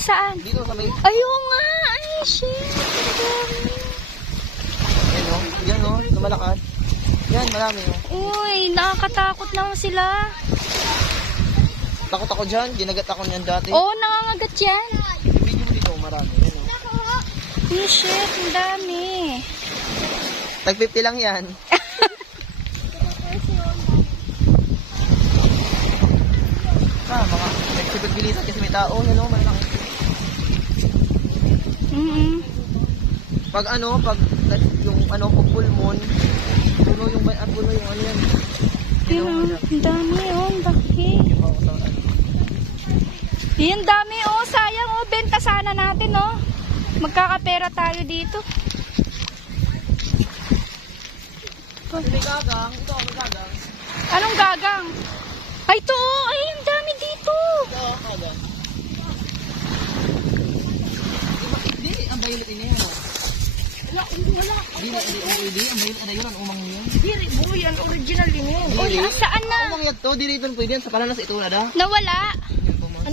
Saan? Dito sa may... Ayun nga! Ay, shit! Yan o. Yan o. Lumalakad. Yan, marami o. Uy, nakakatakot naman sila. Takot ako dyan. Ginagat ako niyan dati. Oo, nangangagat yan. Video mo dito, marami. Yan o. Ay, shit, ang dami. Tag 50 lang yan. Mga nagsipagbilisan kasi may tao. Yan o, malaki. Pag pag full moon, puno yung ano yan. Yun, ang dami, ang laki. Yan, dami, sayang, benta sana natin, magkakapera tayo dito. May gagang, ito may gagang. Anong gagang? Ay, ito, ay, ang dami dito. Ito, gagang. Hindi, ang violet ini yan. Wala. Hindi, ang violet na yun, ang umang yun. Diri, buhay, ang original din yun. Uy, saan na? Umang yan to, diri ito pwede yan, sa palanas ito na da. Nawala.